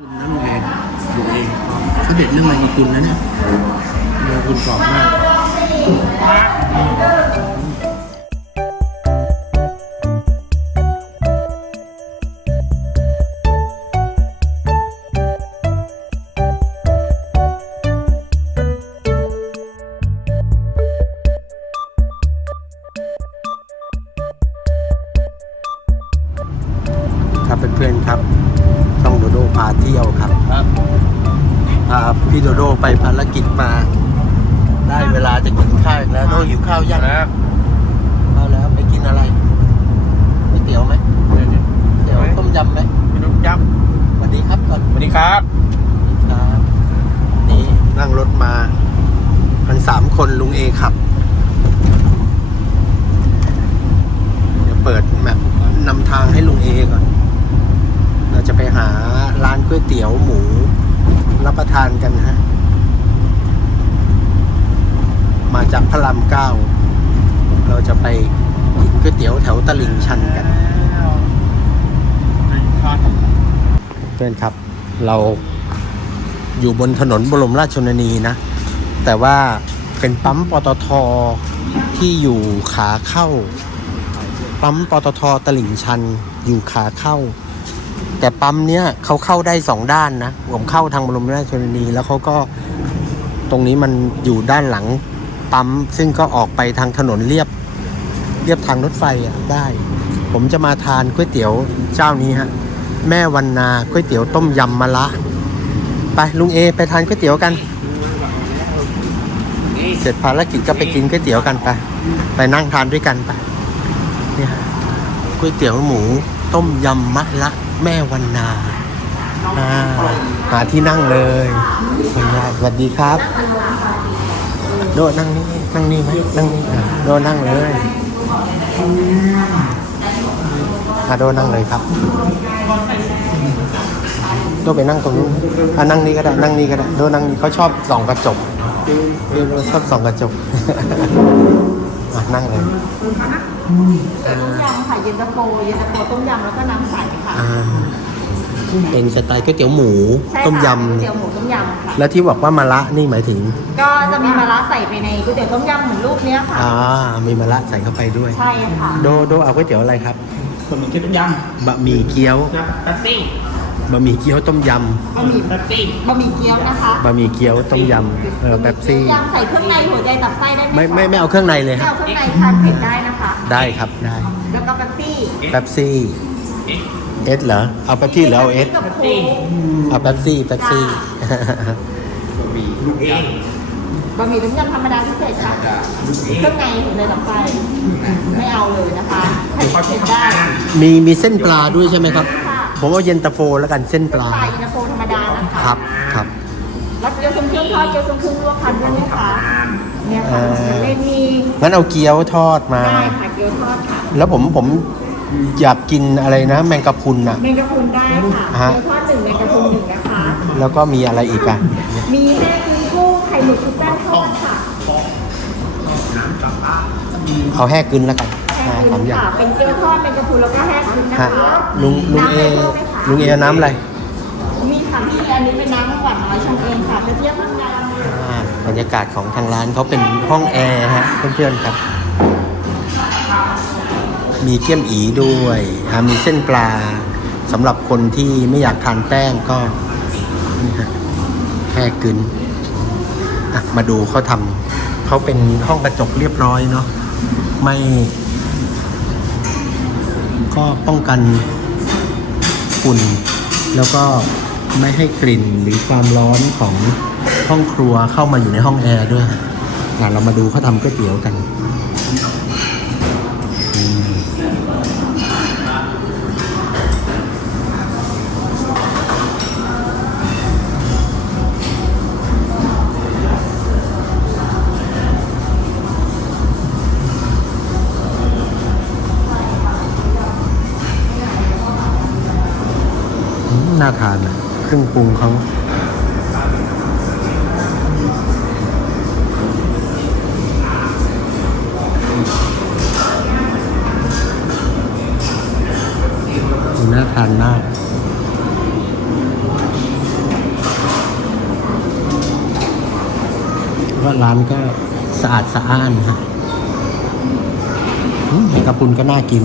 คุณน้ำเองดูเองเขาเด็ดเรื่องอะไรกับคุณนะเนี่ยโมคุณกรอบมาก นลุงเอขับ เดี๋ยวเปิดแมปนำทางให้ลุงเอก่อน เราจะไปหาร้านก๋วยเตี๋ยวหมู รับประทานกันฮะ มาจากพระรามเก้า เราจะไปกินก๋วยเตี๋ยวแถวตลิ่งชันกัน เพื่อนครับ เราอยู่บนถนนบรมราชชนนีนะ แต่ว่า เป็นปั๊มปตทที่อยู่ขาเข้า ปั๊มปตทตลิ่งชันอยู่ขาเข้า แต่ปั๊มเนี้ยเขาเข้าได้สองด้านนะผมเข้าทางบรมราชชนนี แล้วเขาก็ตรงนี้มันอยู่ด้านหลังปั๊มซึ่งก็ออกไปทางถนนเรียบเรียบทางรถไฟอะได้ ผมจะมาทานก๋วยเตี๋ยวเจ้านี้ฮะแม่วันนาก๋วยเตี๋ยวต้มยำมะละ ไปลุงเอไปทานก๋วยเตี๋ยวกัน เสร็จภารกิจก็ไปกินก๋วยเตี๋ยวกันไปไปนั่งทานด้วยกันไปนี่ฮะก๋วยเตี๋ยวหมู ต้มยำมะละแม่วันนาหาที่นั่งเลยสวัสดีครับ โดนั่งนี่นั่งนี่ไหมนั่งนี่อะโดนั่งเลยอาโดนั่งเลยครับโดไปนั่งตรงนู้นอะนั่งนี่ก็ได้ นั่งนี่ก็ได้ โดนั่งนี่เขาชอบส่องกระจก โดชอบส่องกระจก อะนั่งเลยต้มยำค่ะเย็นตาโฟเย็นตาโฟต้มยำแล้วก็น้ำใสค่ะอ่าเป็นสไตล์ก๋วยเตี๋ยวหมูใช่ต้มค่ะยก๋วยเตี๋ยวหมูต้มยำค่ะำแล้วที่บอกว่ามะระนี่หมายถึง ก็จะมีมะระใส่ไปในก๋วยเตี๋ยวต้มยำเหมือนรูปเนี้ยค่ะ อ่า มีมะระใส่เข้าไปด้วย ใช่ค่ะ โดโดเอาก๋วยเตี๋ยวอะไรครับ ส่วนหนึ่งคิดต้มยบะหมี่เกี๊ยวำครับแป๊บซี่ บะหมี่เกี๊ยวต้มยบะหมี่แป๊บซี่บะหมี่เกี๊ยวนะคะำบะหมี่เกี๊ยวต้มยำเออแป๊บซี่ยำใส่เครื่องในหัวใจตับไส้ได้ไหมไม่คะไม่ไม่เอาเครื่องในเลยไม่ฮะเอาเครื่องในทานเผ็ดได้นะคะ ได้ครับได้แล้วก็เป๊ปซี่แป๊บซี่เอสเหรอเอาแป๊บซี่หรือเอาเอสกับโค้กเอาแป๊บซี่แป๊บซี่ ลูกเองบะหมี่ต้มยำธรรมดาพิเศษค่ะเครื่องในหัวใจตับไส้ไม่เอาเลยนะคะเผ็ดเผ็ดได้ มีมีเส้นปลาด้วยใช่ไหมครับค่ะ ผมเอาเย็นตาโฟแล้วกันเส้นปลา ปลาเย็นตาโฟธรรมดานะคะครับครับ แล้วเกี๊ยวทรงเครื่องทอดเกี๊ยวทรงเครื่องลวกคันด้วยไหมคะเนี่ยค่ะเอ่อเล่นมีงั้นเอาเกี๊ยวทอดมา ได้ค่ะเกี๊ยวทอดค่ะแล้วผมผมอยากกินอะไรนะ แมงกะพรุนอะแมงกะพรุนได้ค่ะฮะ เกี๊ยวทอดหนึ่งแมงกะพรุนหนึ่งนะคะ แล้วก็มีอะไรอีกอะ มีแม่กุ้งกุ้งไข่หมึกชุบแป้งทอดค่ะ เอาแห้กึนแล้วกัน แห้อ่างสามคืนอย่างค่ะเป็นเกี๊ยวทอดแมงกะพรุนแล้วก็แห้งคืนนะฮะคะลุงลุงเอน้ำอะไรเพิ่มไหมคะลุงเอเอาน้ำอะไรมีค่ะพี่อันนี้เป็นน้ำหวานน้อยชงเองค่ะจะเทียบกับน้ำอ่าบรรยากาศของทางร้านเขาเป็นห้องแอร์ฮะเพื่อนๆครับ มีเกี๊ยมอีด้วยอ่ามีเส้นปลาสำหรับคนที่ไม่อยากทานแป้งก็นี่ฮะแค่กึนอะมาดูเขาทำเขาเป็นห้องกระจกเรียบร้อยเนาะไม่ ก็ป้องกันฝุ่น แล้วก็ไม่ให้กลิ่นหรือความร้อนของห้องครัวเข้ามาอยู่ในห้องแอร์ด้วยเรามาดูเขาทำก๋วยเตี๋ยวกัน น่าทานเครื่องปรุงเขาน่าทานมากว่าร้านก็สะอาดสะอ้านฮะกระปุนก็น่ากิน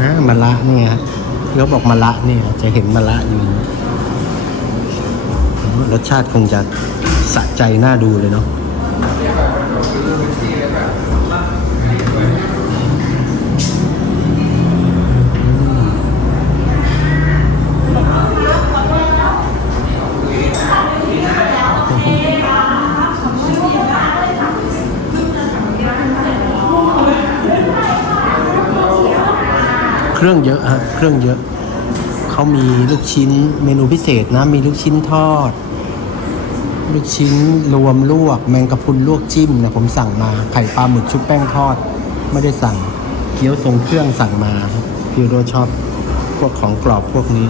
อ่ามะละเนี่ยฮะเขาบอกมะละเนี่ยจะเห็นมะละอยู่รสชาติคงจะสะใจน่าดูเลยเนาะ เครื่องเยอะฮะเครื่องเยอะ เขามีลูกชิ้นเมนูพิเศษนะ มีลูกชิ้นทอด ลูกชิ้นรวมลวก แมงกะพรุนลวกจิ้มเนะผมสั่งมาไข่ปลาหมึกชุบแป้งทอด ไม่ได้สั่งเกี๊ยวทรงเครื่องสั่งมาครับพี่โรชอบพวกของกรอบพวกนี้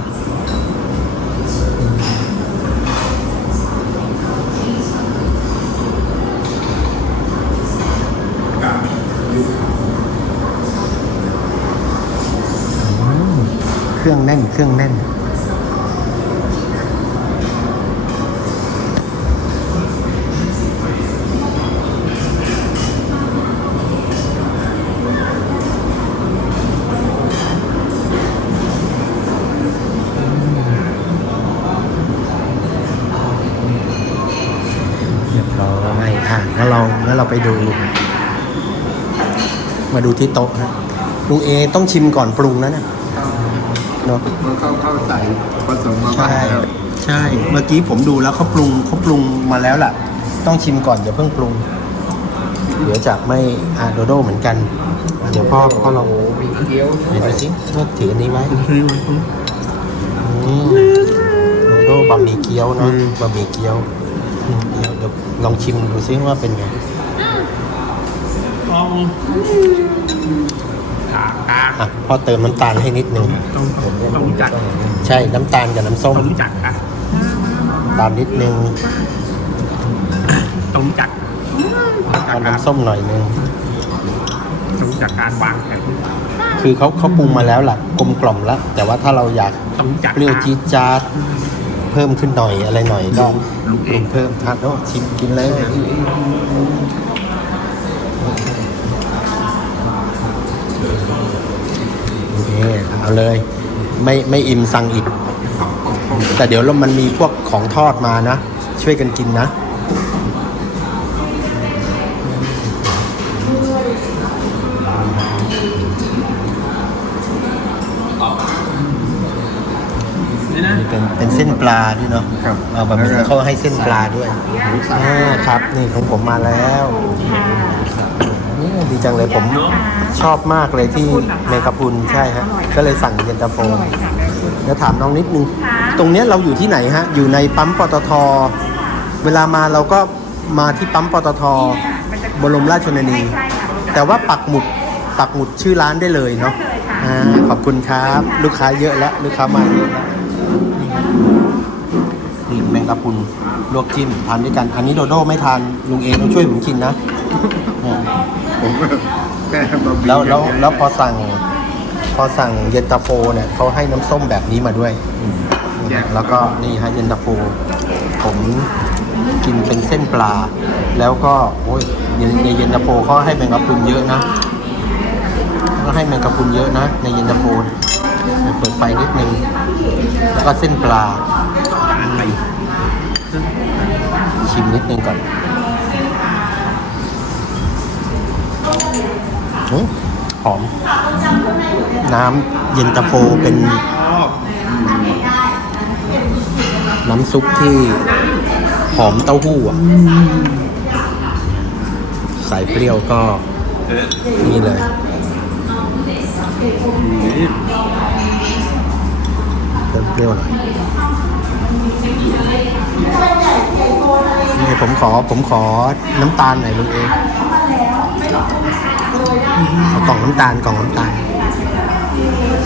รื่องแน่น เครื่องแน่น เรียบร้อยอะงั้นเรางั้นเราไปดู มาดูที่โต๊ะนะลุงเอต้องชิมก่อนปรุงนะเนี่ย เนาะมันเข้าเข้าใส่ผสมมาใช่แล้วใช่ เมื่อกี้ผมดูแล้วเขาปรุงเขาปรุงมาแล้วล่ะ ต้องชิมก่อนอย่าเพิ่งปรุง เดี๋ยวจะไม่อาโดโดเหมือนกัน เดี๋ยวพ่อพ่อลองมีเกี๊ยวเดี๋ยวดูสิว่าถืออันนี้ไว้อืมโดโดบะหมี่เกี๊ยวเนาะบะหมี่เกี๊ยวอืมเดี๋ยวเดี๋ยวลองชิมดูซิว่าเป็นไงลองกากกากอะพ่อเติมน้ำตาลให้นิดนึงต้องต้องรู้จักใช่น้ำตาลกับน้ำส้มต้องรู้จักอะตามนิดนึงต้องรู้จักเอาน้ำส้มหน่อยนึงต้องรู้จักการวางแผนคือเขาเขาปรุงมาแล้วล่ะกลมกล่อมแล้วแต่ว่าถ้าเราอยากต้องรู้จักเปรี้ยวจี๊ดจ๊าดเพิ่มขึ้นหน่อยอะไรหน่อยก็ลูกปเอรุงงเพิ่มทัดโอ้ชิมกินเลย โอเคเอาเลย ไม่ไม่อิ่มสั่งอีก แต่เดี๋ยวเรามันมีพวกของทอดมานะ ช่วยกันกินนะนี่นะ เป็นเป็นเส้นปลาด้วยเนาะครับเอาแบบนี้เขาให้เส้นปลาด้วยอ่าครับ นี่ของผมมาแล้ว นี่ดีจังเลยผมชอบมากเลยที่แมงกะพรุนใช่ฮะก็เลยสั่งเย็นตาโฟแล้วถามน้องนิดนึง ตรงเนี้ยเราอยู่ที่ไหนฮะ อยู่ในปั๊มปตท เวลามาเราก็มาที่ปั๊มปตท บรมราชชนนี แต่ว่าปักหมุดปักหมุดชื่อร้านได้เลยเนาะอ่าขอบคุณครับ ลูกค้าเยอะแล้วลูกค้ามาเยอะแล้วนี่แมงกะพรุนลวกจิ้มทานด้วยกัน อันนี้โดโด้ไม่ทานลุงเอต้องช่วยผมกินนะอืม ผมก็แค่บะหมี่แล้วแล้วแล้วพอสั่ง พอสั่งเย็นตาโฟเนี่ยเขาให้น้ำส้มแบบนี้มาด้วยแล้วก็นี่ฮะเย็นตาโฟ ผมกินเป็นเส้นปลา แล้วก็โอ้ยในในเย็นตาโฟเขาให้แมงกะพรุนเยอะนะก็ให้แมงกะพรุนเยอะนะ ในเย็นตาโฟเดี๋ยวเปิดไฟนิดนึงแล้วก็เส้นปลาอะไรชิมนิดนึงก่อน อืมหอม น้ำเย็นตาโฟเป็นอ๋อน้ำซุปที่หอมเต้าหู้อะใส่เปรี้ยวก็ นี่เลยเพิ่มเปรี้ยวหน่อยนี่ผมขอผมขอน้ำตาลหน่อยลุงเอง เอากล่องน้ำตาลกล่องน้ำตาล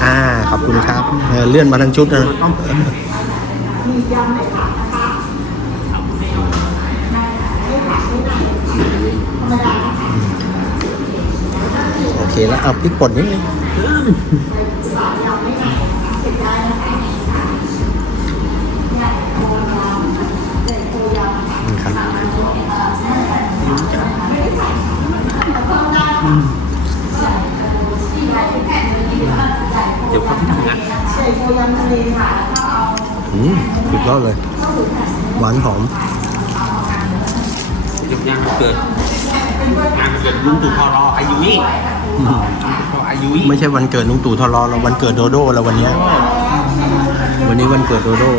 อ่าขอบคุณครับเออเลื่อนมาทั้งชุดนะโอเคแล้วเอาพริกป่นนิดนึงนะครับ เดี๋ยวคนที่ทำงานอืมสุดยอดเลย หวานหอมยกย่างวันเกิดงานวันเกิดลุงตู่พอรออายุยี่อืมพออายุยี่ไม่ใช่วันเกิดลุงตู่ทรอเราวันเกิดโดโด้แล้ววันเนี้ยวันนี้วันเกิดโดโด้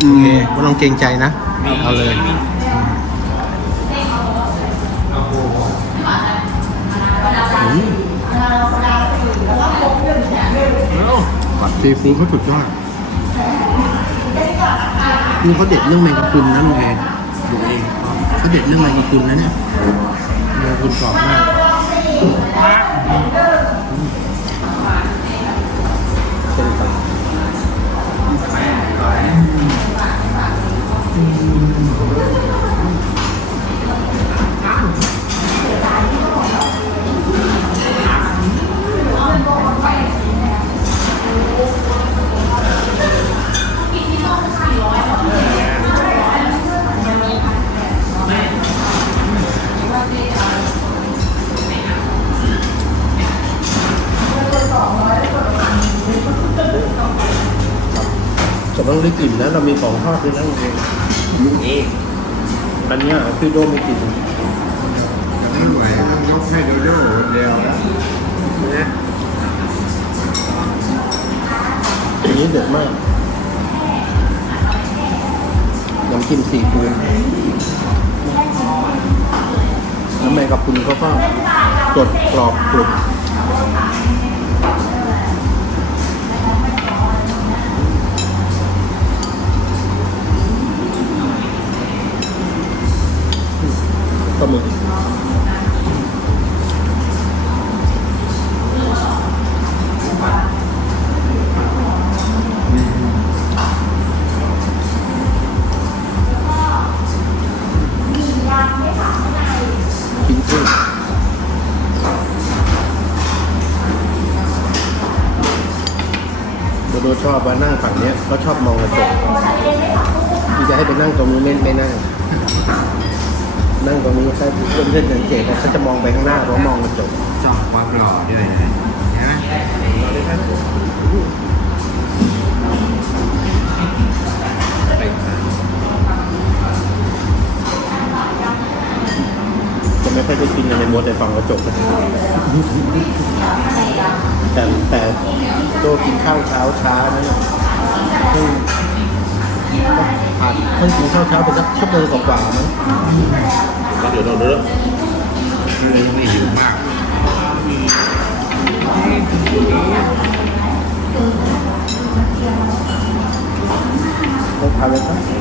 โอเคไม่ต้องเกรงใจนะ เอาเลยซีฟู้ดเขาสุดยอดนี่เขาเด็ดเรื่องแมงกะพรุนนะมึงเองดูเองเขาเด็ดเรื่องแมงกะพรุนนะเนี่ยแมงกะพรุนกรอบมาก ได้กลิ่นนะเรามีของทอดด้วยนะลุงเองลุงเองอันเนี้ยพี่โดมีกลิ่นยังไม่ไหวต้องยกให้โดโด้คนเดียวนะอันนี้เด็ดมากน้ำจิ้มซีฟู้ดน้ำแมงกะพรุนเขาก็สดกรอบกรุบ ปลาหมึกปิ้งกุ้งโดโดชอบว่านั่งฝั่งเนี้ยเขาชอบมองกระจกที่จะให้ไปนั่งตรงนู้นไม่ไม่นั่ง นั่งตรงนี้ถ้าเพื่อนเพื่อนสังเกตนะเขาจะมองไปข้างหน้าเพราะมองกระจกชอบความหล่อด้วยนะเห็นไหมจะไม่ค่อยได้กินอะไรมัวแต่ฟังกระจกแต่แต่โดกินข้าวเช้าช้านะเพิ่ง ผ่านเพิ่งกินข้าวเช้าไปสักชั่วโมงกว่าๆมั้งก็เดี๋ยวเราเริ่มเลยไม่หิวมากเราทานแลยครับ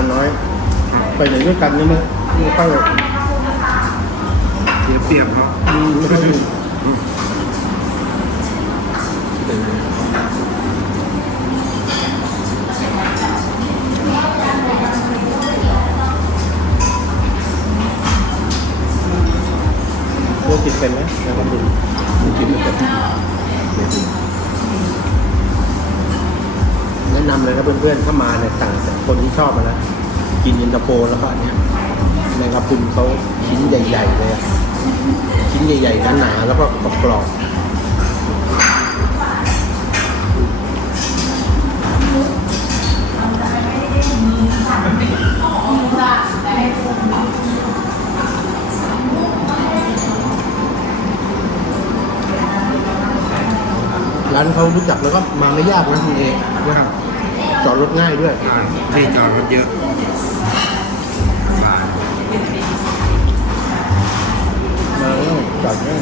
านน้อย ไปไหนด้วยกันนี่มั้ยไม่ค่อยเสียเปรียบเนาะอืมไม่ค่อยตัวติดเป็นไหมนะครับคุณติดไม่เป็นแน นะนำเลยนะเพื่อนๆ ถ้ามาเนี่ยสั่งแต่คนที่ชอบอะนะกินยินตาโฟแล้วก็อันเนี้ยแมงกะพรุนเขาชิ้นใหญ่ๆเลยอะชิ้นใหญ่ๆหนาๆแล้วก็กรอบๆร้านร้านเขารู้จักแล้วก็มาไม่ยากนะคุณเองนะครับ จอดรถง่ายด้วยที่จอดรถเยอะมาง่ายจอดง่าย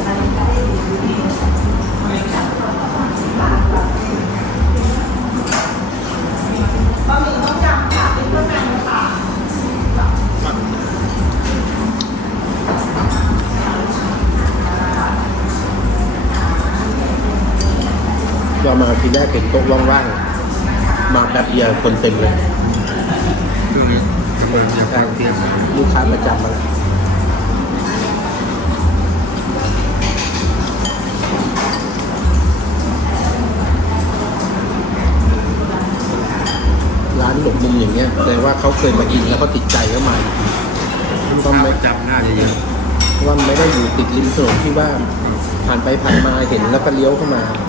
เรามาทีแรกเห็นโต๊ะว่างๆ มาแป๊บเดียวคนเต็มเลยช่วงนี้เปิดจะเข้าเที่ยงลูกค้าประจำมาแล้วร้านหลบมุมอย่างเงี้ยแสดงว่าเขาเคยมากินแล้วก็ติดใจก็มาอีกลูกค้าประจำน่าจะเยอะเพราะว่ามันไม่ได้อยู่ติดริมถนนที่ว่าผ่านไปผ่านมาเห็นแล้วก็เลี้ยวเข้ามามา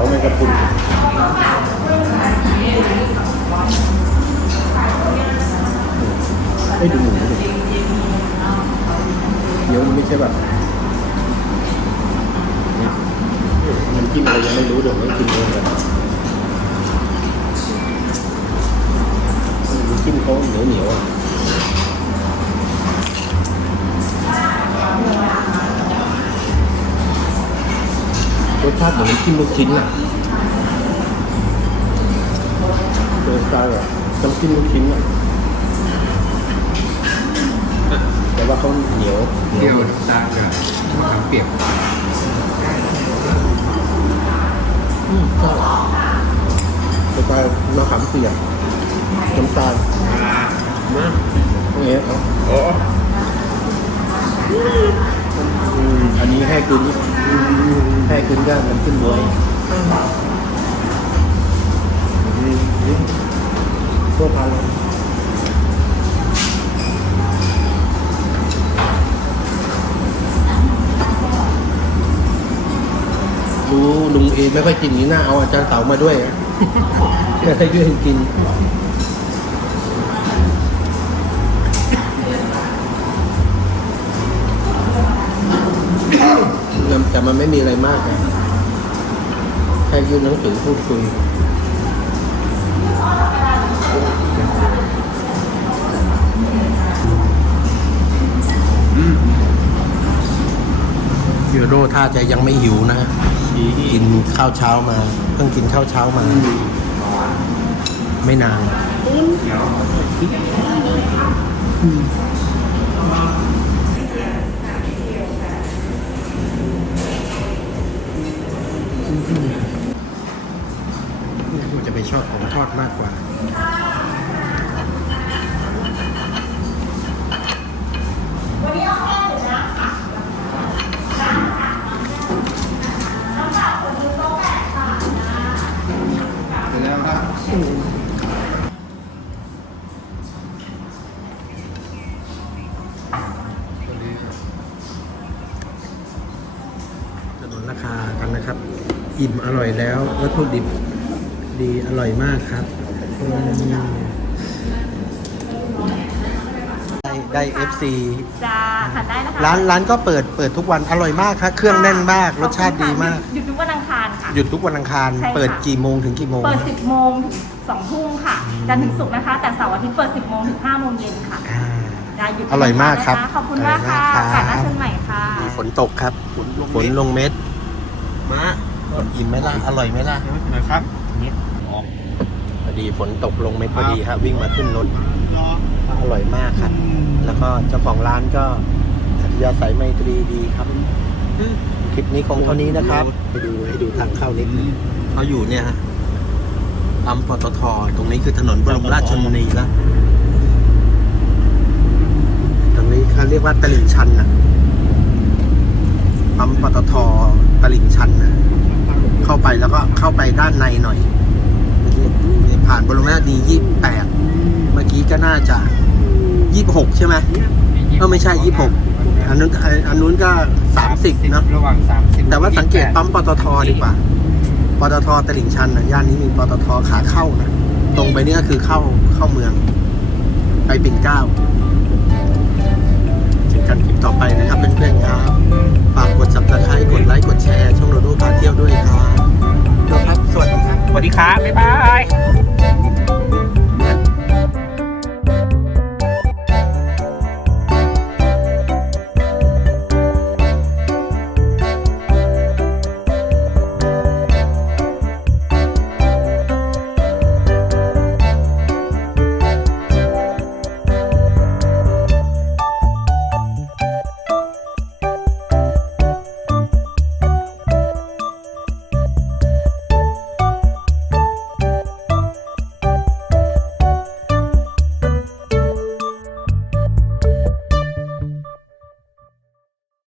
าแมงกะพรุนให้ดูหมูดิเดี๋ยวมันไม่ใช่แบบเนี่ยมันกินอะไรยังไม่รู้เดี๋ยวไม่กินเองกันมันกินเขาเหนียวเหนียวๆอะ รสชาติเหมือนน้ำจิ้มลูกชิ้นอะเป็นสไตล์แบบน้ำจิ้มลูกชิ้นอะแต่ว่าเขาเหนียวเหนีเที่ยยววน้ำตาลกับมะขามเปียกอืมใช่สไตล์มะขามเปียกน้ำตาลมาพวกนี้เอาโอ้ อันนี้แห้คืนนี้แห้คืนก็มันขึ้นบวยอืมนี่พวกพันรู้ลุงเอไม่ค่อยกินนี้น่าเอาอาจารย์เต๋ามาด้วยอะจะได้ช่วยกิน ไม่มีอะไรมากนะแค่ยื่นหนังสือพูดคุยยูโรถ้าจะยังไม่หิวนะ กินข้าวเช้ามา เพิ่งกินข้าวเช้ามา ไม่นาน เดี๋ยวมันจะไปชอบของทอดมากกว่า อิ่มอร่อยแล้ววัตถุดิบดีอร่อยมากครับอืมได้ได้ FC จ้าทานได้นะคะร้านร้านก็เปิดเปิดทุกวันอร่อยมากครับเครื่องแน่นมากรสชาติดีมาก หยุดทุกวันอังคารค่ะ หยุดทุกวันอังคาร ใช่ค่ะ เปิดกี่โมงถึงกี่โมง เปิด 10 โมงถึง2ทุ่มค่ะ จันทร์ถึงศุกร์นะคะ แต่เสาร์อาทิตย์เปิด 10 โมงถึง5โมงเย็นค่ะอ่า ได้หยุดอร่อยมากครับนะคะขอบคุณมากค่ะอร่อยมากครับกาดหน้าเชิญใหม่ค่ะฝนตกครับ ฝนลงเม็ดมา อิ่มไหมล่ะ อร่อยไหมล่ะ หน่อยครับนี่ออกพอดีฝนตกลงเม็ดพอดีครับวิ่งมาขึ้นรถรออร่อยมากครับ แล้วก็เจ้าของร้านก็อัธยาศัยไมตรีดีครับ คลิปนี้คงเท่านี้นะครับ ไปดูให้ดูทางเข้านิดนึงเขาอยู่เนี่ยฮะปั๊มปตทตรงนี้คือถนนบรมราชชนนีแล้วตรงนี้เขาเรียกว่าตลิ่งชันนะปั๊มปตทตลิ่งชันนะ เข้าไปแล้วก็เข้าไปด้านในหน่อยเมื่อกี้ผ่านบรมราชชนนียี่แปดเมื่อกี้ก็น่าจะยี่หกใช่ไหมเออไม่ใช่ยี่หกอันนู้นอันอันนู้นก็สามสิบเนาะระหว่างสามสิบแต่ว่าสังเกตปั๊มปตทดีกว่าปตทตลิ่งชันนะย่านนี้มีปตทขาเข้านะ ตรงไปนี่ก็คือเข้าเข้าเมือง ไปปิ่นเกล้าเจอ กันคลิปต่อไปนะครับเพื่อนๆครับ ฝากกด subscribe กดไลค์กดแชร์ช่องโรดูพาเที่ยวด้วยครับครับสวัสดีครับ สวัสดีครับ บ๊ายบาย